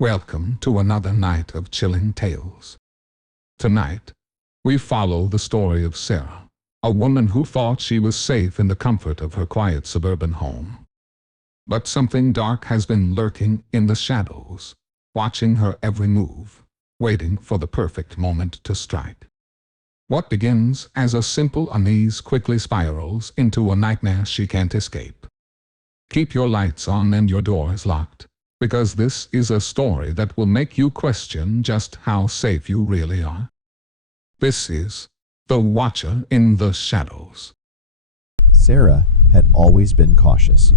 Welcome to another night of chilling tales. Tonight, we follow the story of Sarah, a woman who thought she was safe in the comfort of her quiet suburban home. But something dark has been lurking in the shadows, watching her every move, waiting for the perfect moment to strike. What begins as a simple unease quickly spirals into a nightmare she can't escape. Keep your lights on and your doors locked, because this is a story that will make you question just how safe you really are. This is The Watcher in the Shadows. Sarah had always been cautious.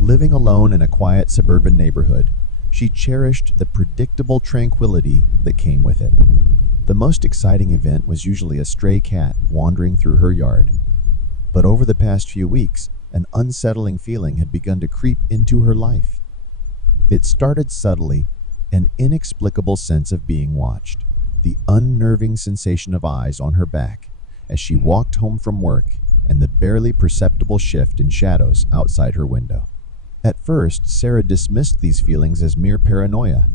Living alone in a quiet suburban neighborhood, she cherished the predictable tranquility that came with it. The most exciting event was usually a stray cat wandering through her yard. But over the past few weeks, an unsettling feeling had begun to creep into her life. It started subtly, an inexplicable sense of being watched, the unnerving sensation of eyes on her back as she walked home from work, and the barely perceptible shift in shadows outside her window. At first, Sarah dismissed these feelings as mere paranoia.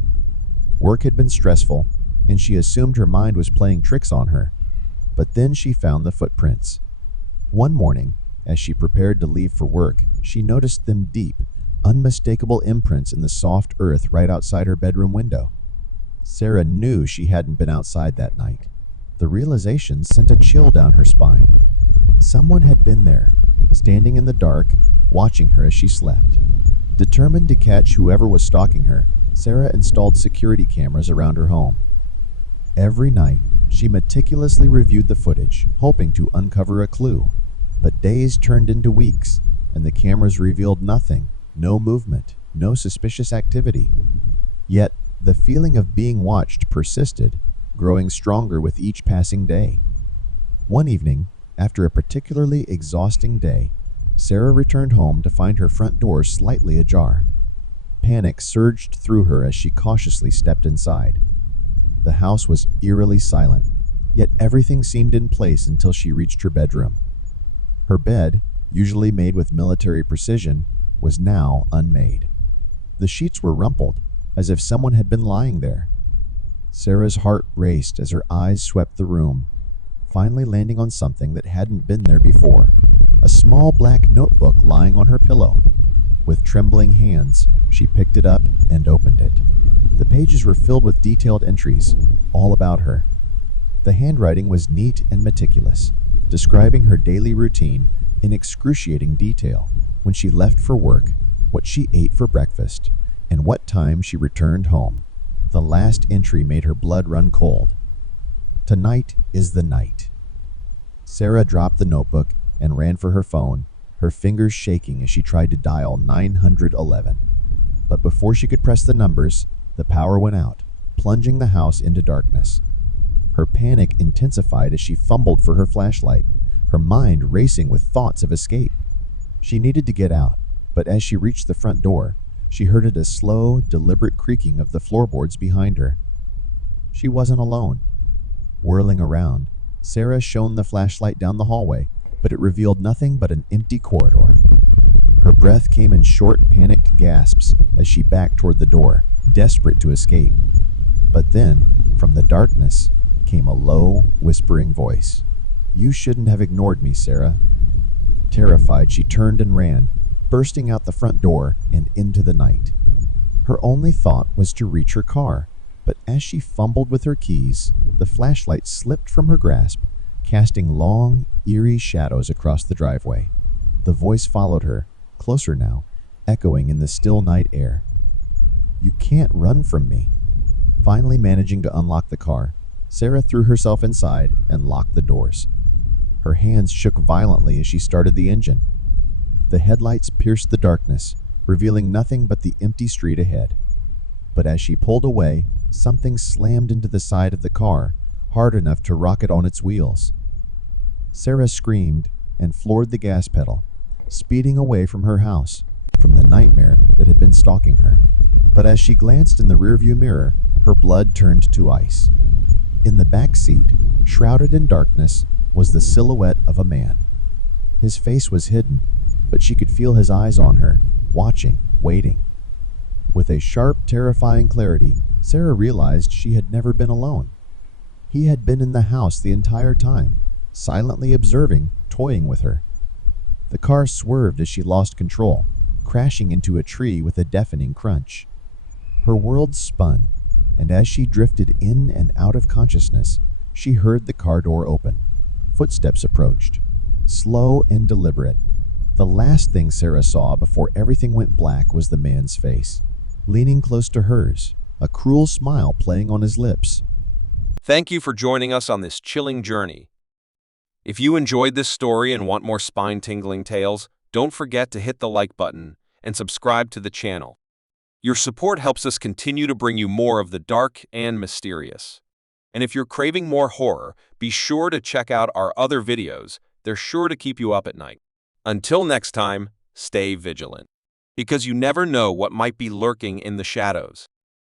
Work had been stressful, and she assumed her mind was playing tricks on her. But then she found the footprints. One morning, as she prepared to leave for work, she noticed them deep, unmistakable imprints in the soft earth right outside her bedroom window. Sarah knew she hadn't been outside that night. The realization sent a chill down her spine. Someone had been there, standing in the dark, watching her as she slept. Determined to catch whoever was stalking her, Sarah installed security cameras around her home. Every night, she meticulously reviewed the footage, hoping to uncover a clue. But days turned into weeks, and the cameras revealed nothing. No movement, no suspicious activity. Yet, the feeling of being watched persisted, growing stronger with each passing day. One evening, after a particularly exhausting day, Sarah returned home to find her front door slightly ajar. Panic surged through her as she cautiously stepped inside. The house was eerily silent, yet everything seemed in place until she reached her bedroom. Her bed, usually made with military precision, was now unmade. The sheets were rumpled, as if someone had been lying there. Sarah's heart raced as her eyes swept the room, finally landing on something that hadn't been there before: a small black notebook lying on her pillow. With trembling hands, she picked it up and opened it. The pages were filled with detailed entries, all about her. The handwriting was neat and meticulous, describing her daily routine in excruciating detail: when she left for work, what she ate for breakfast, and what time she returned home. The last entry made her blood run cold. Tonight is the night. Sarah dropped the notebook and ran for her phone, her fingers shaking as she tried to dial 911. But before she could press the numbers, the power went out, plunging the house into darkness. Her panic intensified as she fumbled for her flashlight, her mind racing with thoughts of escape. She needed to get out, but as she reached the front door, she heard a slow, deliberate creaking of the floorboards behind her. She wasn't alone. Whirling around, Sarah shone the flashlight down the hallway, but it revealed nothing but an empty corridor. Her breath came in short, panicked gasps as she backed toward the door, desperate to escape. But then, from the darkness, came a low, whispering voice. "You shouldn't have ignored me, Sarah." Terrified, she turned and ran, bursting out the front door and into the night. Her only thought was to reach her car, but as she fumbled with her keys, the flashlight slipped from her grasp, casting long, eerie shadows across the driveway. The voice followed her, closer now, echoing in the still night air. "You can't run from me." Finally managing to unlock the car, Sarah threw herself inside and locked the doors. Her hands shook violently as she started the engine. The headlights pierced the darkness, revealing nothing but the empty street ahead. But as she pulled away, something slammed into the side of the car, hard enough to rock it on its wheels. Sarah screamed and floored the gas pedal, speeding away from her house, from the nightmare that had been stalking her. But as she glanced in the rearview mirror, her blood turned to ice. In the back seat, shrouded in darkness, was the silhouette of a man. His face was hidden, but she could feel his eyes on her, watching, waiting. With a sharp, terrifying clarity, Sarah realized she had never been alone. He had been in the house the entire time, silently observing, toying with her. The car swerved as she lost control, crashing into a tree with a deafening crunch. Her world spun, and as she drifted in and out of consciousness, she heard the car door open. Footsteps approached, slow and deliberate. The last thing Sarah saw before everything went black was the man's face, leaning close to hers, a cruel smile playing on his lips. Thank you for joining us on this chilling journey. If you enjoyed this story and want more spine-tingling tales, don't forget to hit the like button and subscribe to the channel. Your support helps us continue to bring you more of the dark and mysterious. And if you're craving more horror, be sure to check out our other videos. They're sure to keep you up at night. Until next time, stay vigilant, because you never know what might be lurking in the shadows.